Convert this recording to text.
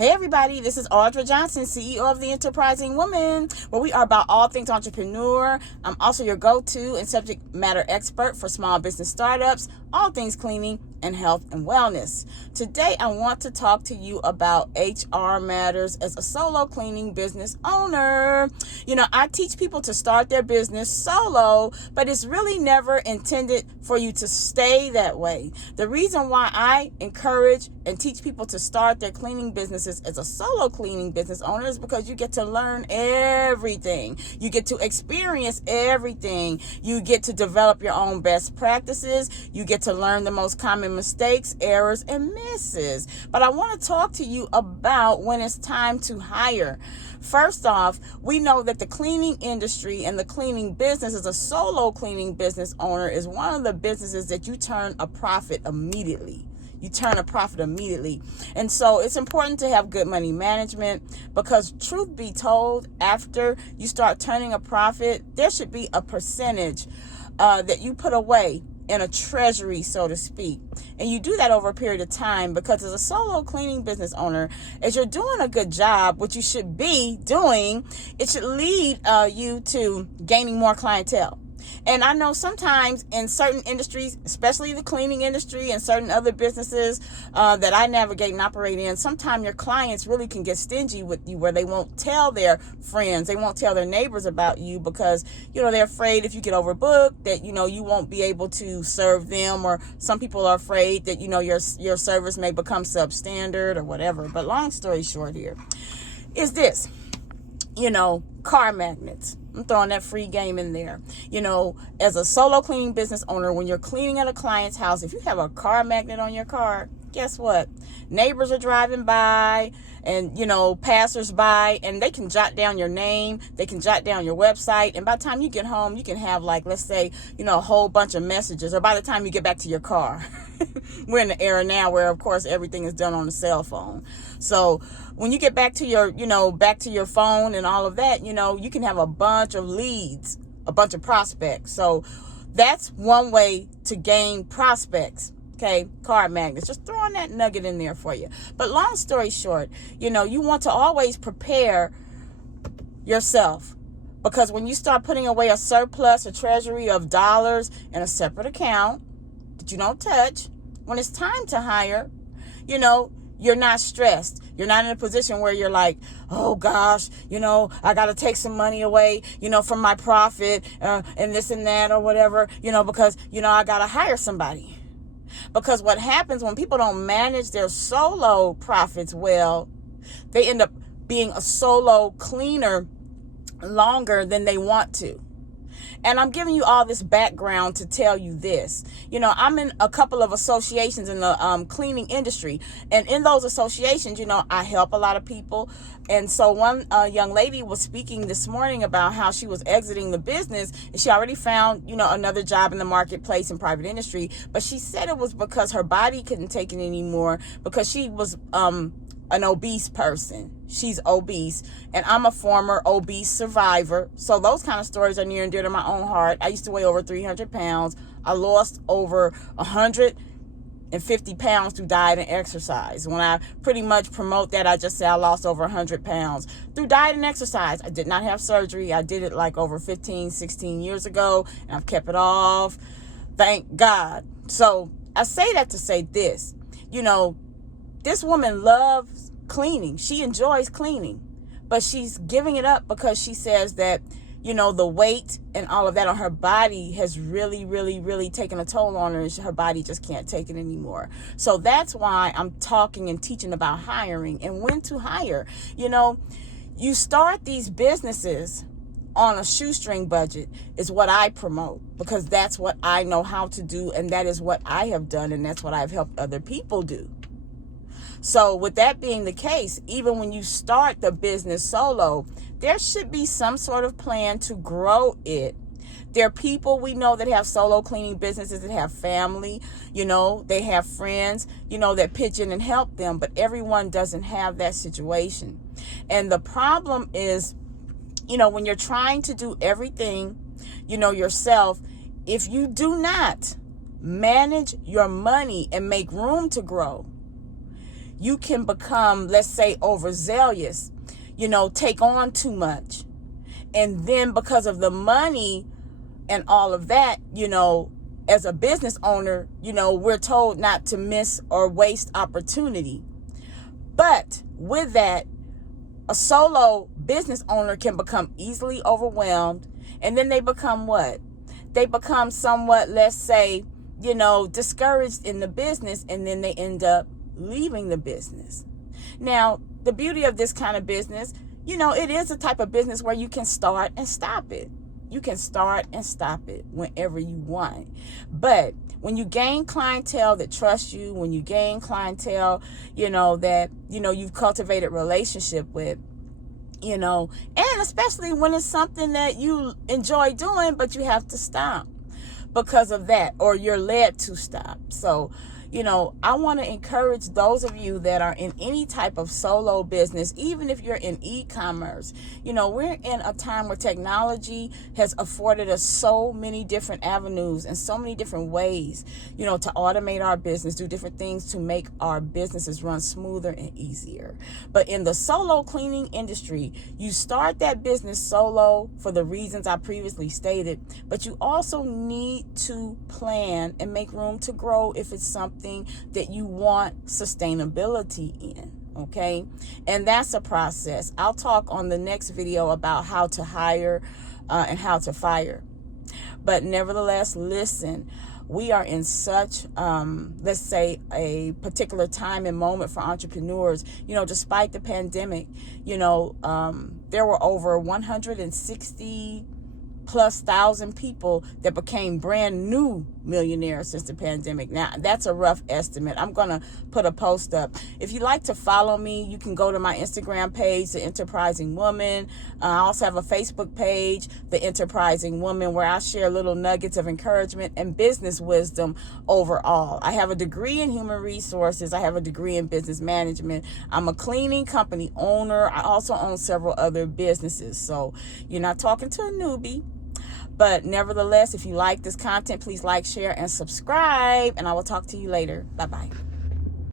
Hey everybody, this is Audra Johnson, CEO of The Enterprising Woman, where we are about all things entrepreneur. I'm also your go-to and subject matter expert for small business startups, all things cleaning and health and wellness. Today, I want to talk to you about HR matters as a solo cleaning business owner. I teach people to start their business solo, but it's really never intended for you to stay that way. The reason why I encourage and teach people to start their cleaning businesses as a solo cleaning business owner is because you get to learn everything. You get to experience everything. You get to develop your own best practices. You get to learn the most common mistakes, errors, and misses. But I want to talk to you about when it's time to hire. First off, we know that the cleaning industry and the cleaning business as a solo cleaning business owner is one of the businesses that you turn a profit immediately. And so it's important to have good money management because truth be told, after you start turning a profit, there should be a percentage that you put away in a treasury, so to speak. And you do that over a period of time because as a solo cleaning business owner, as you're doing a good job, what you should be doing, it should lead you to gaining more clientele. And I know sometimes in certain industries, especially the cleaning industry and certain other businesses that I navigate and operate in, sometimes your clients really can get stingy with you where they won't tell their friends, they won't tell their neighbors about you because, they're afraid if you get overbooked that, you won't be able to serve them, or some people are afraid that, your service may become substandard or whatever. But long story short here is this, car magnets. I'm throwing that free game in there. As a solo cleaning business owner, when you're cleaning at a client's house, if you have a car magnet on your car, guess what? Neighbors are driving by and, passers-by, and they can jot down your name. They can jot down your website. And by the time you get home, you can have let's say, a whole bunch of messages, or by the time you get back to your car. We're in the era now where, of course, everything is done on the cell phone. So when you get back to your, back to your phone and all of that, you can have a bunch of leads, a bunch of prospects. So that's one way to gain prospects. Okay, car magnets, just throwing that nugget in there for you. But long story short, you want to always prepare yourself, because when you start putting away a surplus, a treasury of dollars in a separate account that you don't touch, when it's time to hire, you're not stressed. You're not in a position where you're like, oh gosh, I got to take some money away, from my profit and this and that or whatever, because, I got to hire somebody. Because what happens when people don't manage their solo profits well, they end up being a solo cleaner longer than they want to. And I'm giving you all this background to tell you this. I'm in a couple of associations in the cleaning industry. And in those associations, I help a lot of people. And so one young lady was speaking this morning about how she was exiting the business. And she already found, another job in the marketplace in private industry. But she said it was because her body couldn't take it anymore, because she was an obese person. She's obese, and I'm a former obese survivor. So those kind of stories are near and dear to my own heart. I used to weigh over 300 pounds. I lost over 150 pounds through diet and exercise. When I pretty much promote that, I just say I lost over 100 pounds through diet and exercise. I did not have surgery. I did it over 15, 16 years ago, and I've kept it off. Thank God. So I say that to say this, this woman loves cleaning. She enjoys cleaning, but she's giving it up because she says that, the weight and all of that on her body has really, really, really taken a toll on her. Her body just can't take it anymore. So that's why I'm talking and teaching about hiring and when to hire. You start these businesses on a shoestring budget is what I promote, because that's what I know how to do, and that is what I have done, and that's what I've helped other people do. So with that being the case, even when you start the business solo, there should be some sort of plan to grow it. There are people we know that have solo cleaning businesses that have family, they have friends, that pitch in and help them, but everyone doesn't have that situation. And the problem is, when you're trying to do everything, yourself, if you do not manage your money and make room to grow, you can become, let's say, overzealous, take on too much. And then because of the money and all of that, as a business owner, we're told not to miss or waste opportunity. But with that, a solo business owner can become easily overwhelmed. And then they become what? They become somewhat, let's say, discouraged in the business, and then they end up leaving the business. Now, the beauty of this kind of business, it is a type of business where you can start and stop it. You can start and stop it whenever you want. But when you gain clientele that trusts you, when you gain clientele, that, you've cultivated relationship with, and especially when it's something that you enjoy doing, but you have to stop because of that, or you're led to stop. So, I want to encourage those of you that are in any type of solo business, even if you're in e-commerce. We're in a time where technology has afforded us so many different avenues and so many different ways, to automate our business, do different things to make our businesses run smoother and easier. But in the solo cleaning industry, you start that business solo for the reasons I previously stated, but you also need to plan and make room to grow if it's something that you want sustainability in. Okay. And that's a process. I'll talk on the next video about how to hire and how to fire. But nevertheless, listen, we are in such, let's say, a particular time and moment for entrepreneurs. Despite the pandemic, there were over 160 plus thousand people that became brand new millionaires since the pandemic. Now, that's a rough estimate. I'm going to put a post up. If you'd like to follow me, you can go to my Instagram page, The Enterprising Woman. I also have a Facebook page, The Enterprising Woman, where I share little nuggets of encouragement and business wisdom overall. I have a degree in human resources. I have a degree in business management. I'm a cleaning company owner. I also own several other businesses. So you're not talking to a newbie. But nevertheless, if you like this content, please like, share, and subscribe. And I will talk to you later. Bye-bye.